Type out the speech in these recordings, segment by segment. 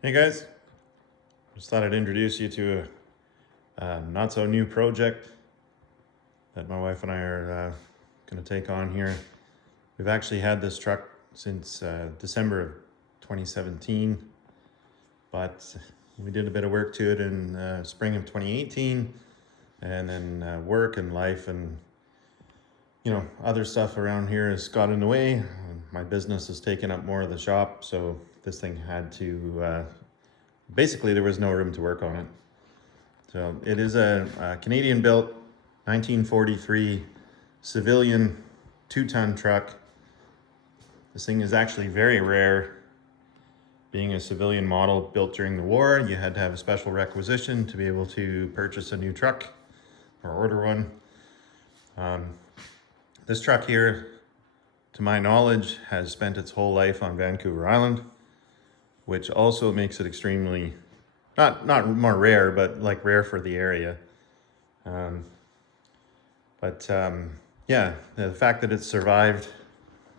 Hey guys, just thought I'd introduce you to a not so new project that my wife and I are going to take on here. We've actually had this truck since December of 2017, but we did a bit of work to it in spring of 2018, and then work and life and other stuff around here has got in the way. My business has taken up more of the shop, so this thing had to basically there was no room to work on it. So it is a Canadian built 1943 civilian 2-ton truck. This thing is actually very rare. Being a civilian model built during the war, you had to have a special requisition to be able to purchase a new truck or order one. This truck here, to my knowledge, has spent its whole life on Vancouver Island, which also makes it extremely, not more rare, but like rare for the area. Yeah, the fact that it's survived,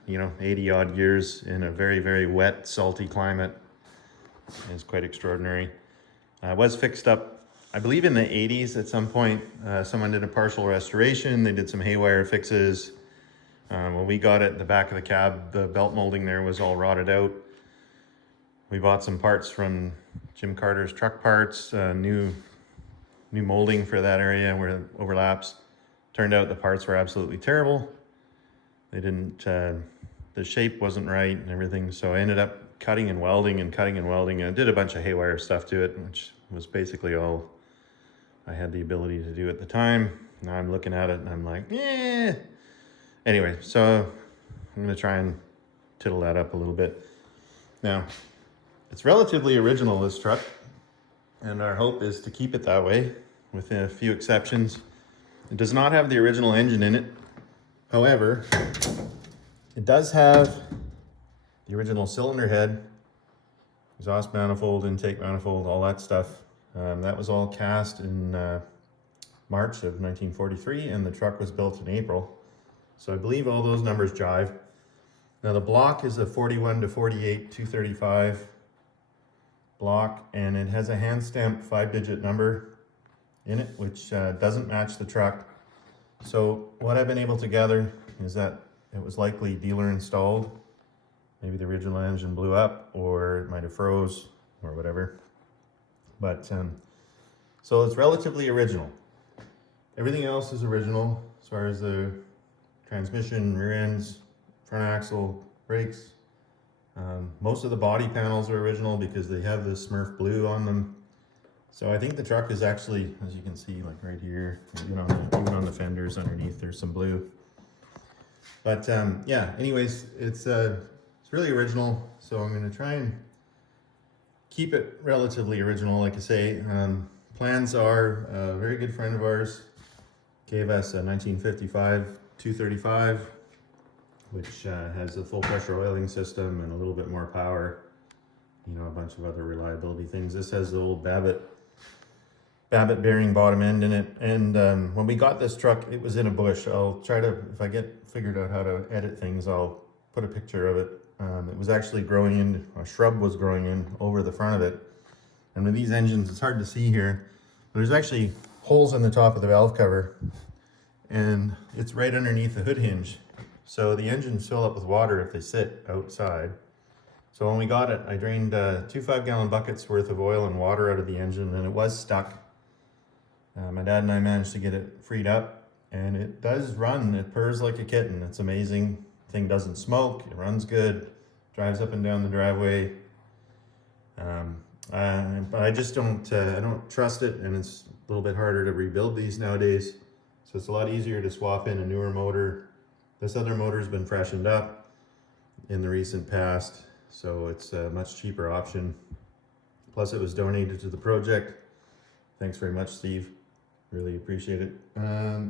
80 odd years in a very, very wet, salty climate is quite extraordinary. It was fixed up, I believe in the 80s at some point. Someone did a partial restoration. They did some haywire fixes. When we got it, the back of the cab, the belt molding there was all rotted out. We bought some parts from Jim Carter's Truck Parts, new molding for that area where it overlaps. Turned out the parts were absolutely terrible. They didn't, the shape wasn't right and everything. So I ended up cutting and welding and I did a bunch of haywire stuff to it, which was basically all I had the ability to do at the time. Now I'm looking at it and I'm like, eh. Anyway, so I'm gonna try and tittle that up a little bit. Now, it's relatively original, this truck, and our hope is to keep it that way with a few exceptions. It does not have the original engine in it. However, it does have the original cylinder head, exhaust manifold, intake manifold, all that stuff. That was all cast in March of 1943, and the truck was built in April. So I believe all those numbers jive. Now the block is a 41 to 48 235 block, and it has a hand stamped 5-digit number in it, which doesn't match the truck. So what I've been able to gather is that it was likely dealer installed. Maybe the original engine blew up, or it might have froze or whatever. But so it's relatively original. Everything else is original as far as the transmission, rear ends, front axle, brakes. Most of the body panels are original because they have the Smurf blue on them. So I think the truck is actually, as you can see, like right here, even on the fenders underneath, there's some blue. But yeah, anyways, it's really original. So I'm going to try and keep it relatively original. Like I say, plans are a very good friend of ours gave us a 1955 235, which has a full pressure oiling system and a little bit more power, a bunch of other reliability things. This has the old Babbitt bearing bottom end in it. And when we got this truck, it was in a bush. I'll try to, if I get figured out how to edit things, I'll put a picture of it. It was actually growing in, a shrub was growing in over the front of it. And with these engines, it's hard to see here, but there's actually holes in the top of the valve cover, and it's right underneath the hood hinge. So the engines fill up with water if they sit outside. So when we got it, I drained 2 5-gallon buckets worth of oil and water out of the engine, and it was stuck. My dad and I managed to get it freed up, and it does run. It purrs like a kitten. It's amazing. Thing doesn't smoke. It runs good. Drives up and down the driveway. But I just don't. I don't trust it, and it's a little bit harder to rebuild these nowadays. So it's a lot easier to swap in a newer motor. This other motor's been freshened up in the recent past, so it's a much cheaper option. Plus it was donated to the project. Thanks very much, Steve. Really appreciate it.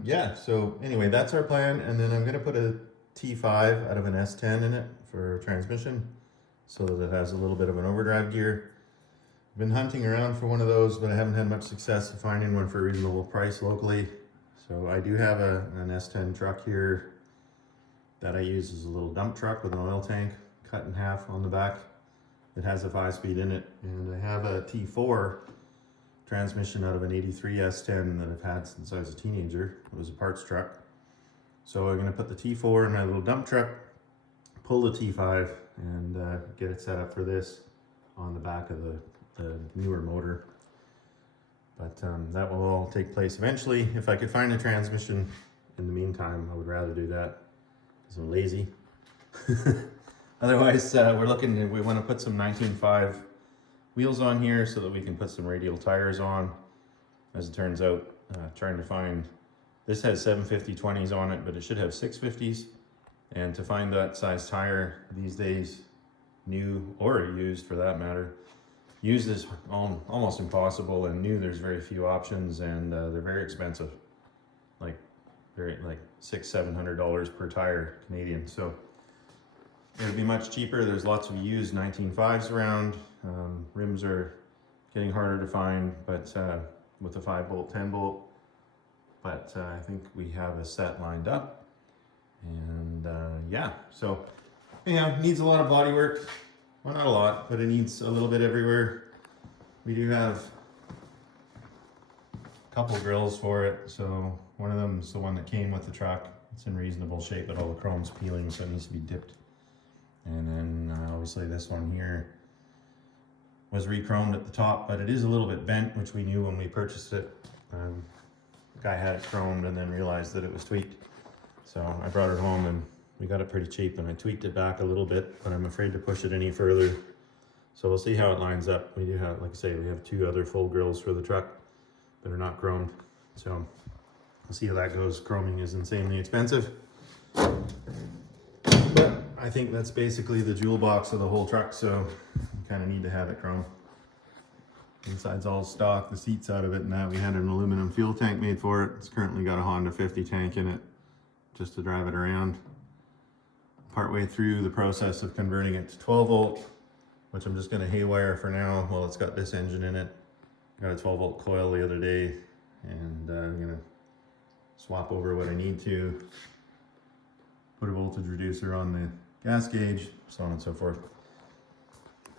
Yeah, so anyway, that's our plan. And then I'm gonna put a T5 out of an S10 in it for transmission so that it has a little bit of an overdrive gear. I've been hunting around for one of those, but I haven't had much success finding one for a reasonable price locally. So I do have an S10 truck here that I use as a little dump truck with an oil tank cut in half on the back. it has a 5-speed in it, and I have a T4 transmission out of an 83 S10 that I've had since I was a teenager. It was a parts truck. So I'm gonna put the T4 in my little dump truck, pull the T5, and get it set up for this on the back of the newer motor. But that will all take place eventually. If I could find a transmission in the meantime, I would rather do that because I'm lazy. Otherwise, we want to put some 19.5 wheels on here so that we can put some radial tires on. As it turns out, trying to find, this has 750/20s on it, but it should have 650s. And to find that size tire these days, new or used for that matter, used is almost impossible, and new there's very few options, and they're very expensive, like $600-700 per tire Canadian. So it would be much cheaper. There's lots of used 19.5s around. Rims are getting harder to find, but with a 5-bolt, 10-bolt. But I think we have a set lined up, and yeah. So yeah, needs a lot of body work. Well, not a lot, but it needs a little bit everywhere. We do have a couple grills for it. So one of them is the one that came with the truck. It's in reasonable shape, but all the chrome's peeling, so it needs to be dipped. And then obviously this one here was re-chromed at the top, but it is a little bit bent, which we knew when we purchased it. The guy had it chromed and then realized that it was tweaked. So I brought it home and we got it pretty cheap, and I tweaked it back a little bit, but I'm afraid to push it any further. So we'll see how it lines up. We do have, like I say, we have 2 other full grills for the truck that are not chromed. So we'll see how that goes. Chroming is insanely expensive. But I think that's basically the jewel box of the whole truck, so you kind of need to have it chromed. Inside's all stock, the seats out of it and that. We had an aluminum fuel tank made for it. It's currently got a Honda 50 tank in it just to drive it around. Partway through the process of converting it to 12-volt, which I'm just going to haywire for now while it's got this engine in it. Got a 12-volt coil the other day, and I'm going to swap over what I need to, put a voltage reducer on the gas gauge, so on and so forth,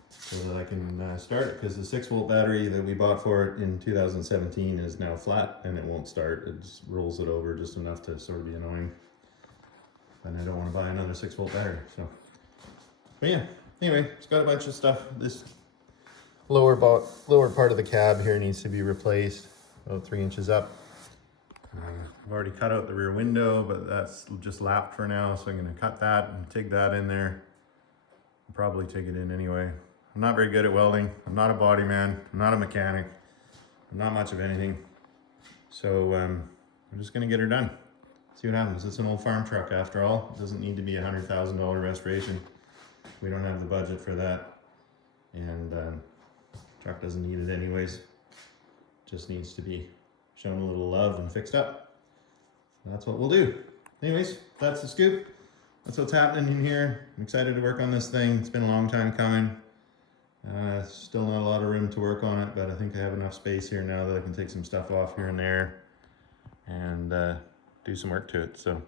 so that I can start it, because the 6-volt battery that we bought for it in 2017 is now flat and it won't start. It just rolls it over just enough to sort of be annoying. And I don't want to buy another 6-volt battery. So, but yeah, anyway, it's got a bunch of stuff. This lower part of the cab here needs to be replaced, about 3 inches up. I've already cut out the rear window, but that's just lapped for now, so I'm going to cut that and TIG that in there. I'll probably TIG it in anyway. I'm not very good at welding. I'm not a body man. I'm not a mechanic. I'm not much of anything. So I'm just going to get her done. See what happens. It's an old farm truck after all. It doesn't need to be a $100,000 restoration. We don't have the budget for that. And truck doesn't need it anyways. Just needs to be shown a little love and fixed up. That's what we'll do. Anyways, that's the scoop. That's what's happening in here. I'm excited to work on this thing. It's been a long time coming. Still not a lot of room to work on it, but I think I have enough space here now that I can take some stuff off here and there and do some work to it. So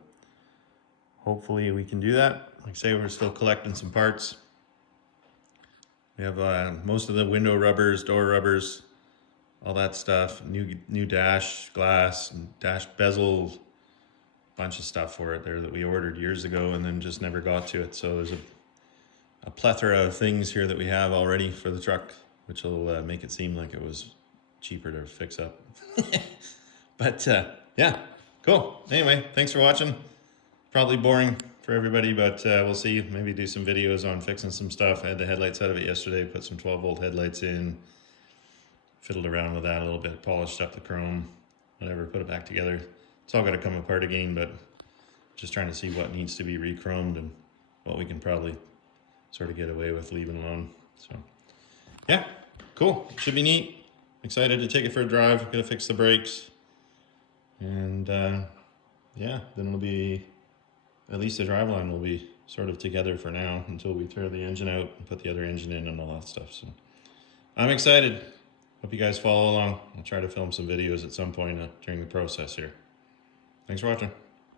hopefully we can do that. Like I say, we're still collecting some parts. We have most of the window rubbers, door rubbers, all that stuff. New dash glass, dash bezel, bunch of stuff for it there that we ordered years ago and then just never got to it. So there's a plethora of things here that we have already for the truck, which will make it seem like it was cheaper to fix up. But yeah, cool. Anyway, thanks for watching. Probably boring for everybody, but we'll see. Maybe do some videos on fixing some stuff. I had the headlights out of it yesterday, put some 12-volt headlights in, fiddled around with that a little bit, polished up the chrome, whatever, put it back together. It's all got to come apart again, but just trying to see what needs to be re-chromed and what we can probably sort of get away with leaving alone. So yeah, cool. Should be neat. Excited to take it for a drive. Gonna fix the brakes. And yeah, then it'll be, at least the driveline will be sort of together for now until we tear the engine out and put the other engine in and all that stuff. So I'm excited. Hope you guys follow along. I'll try to film some videos at some point during the process here. Thanks for watching.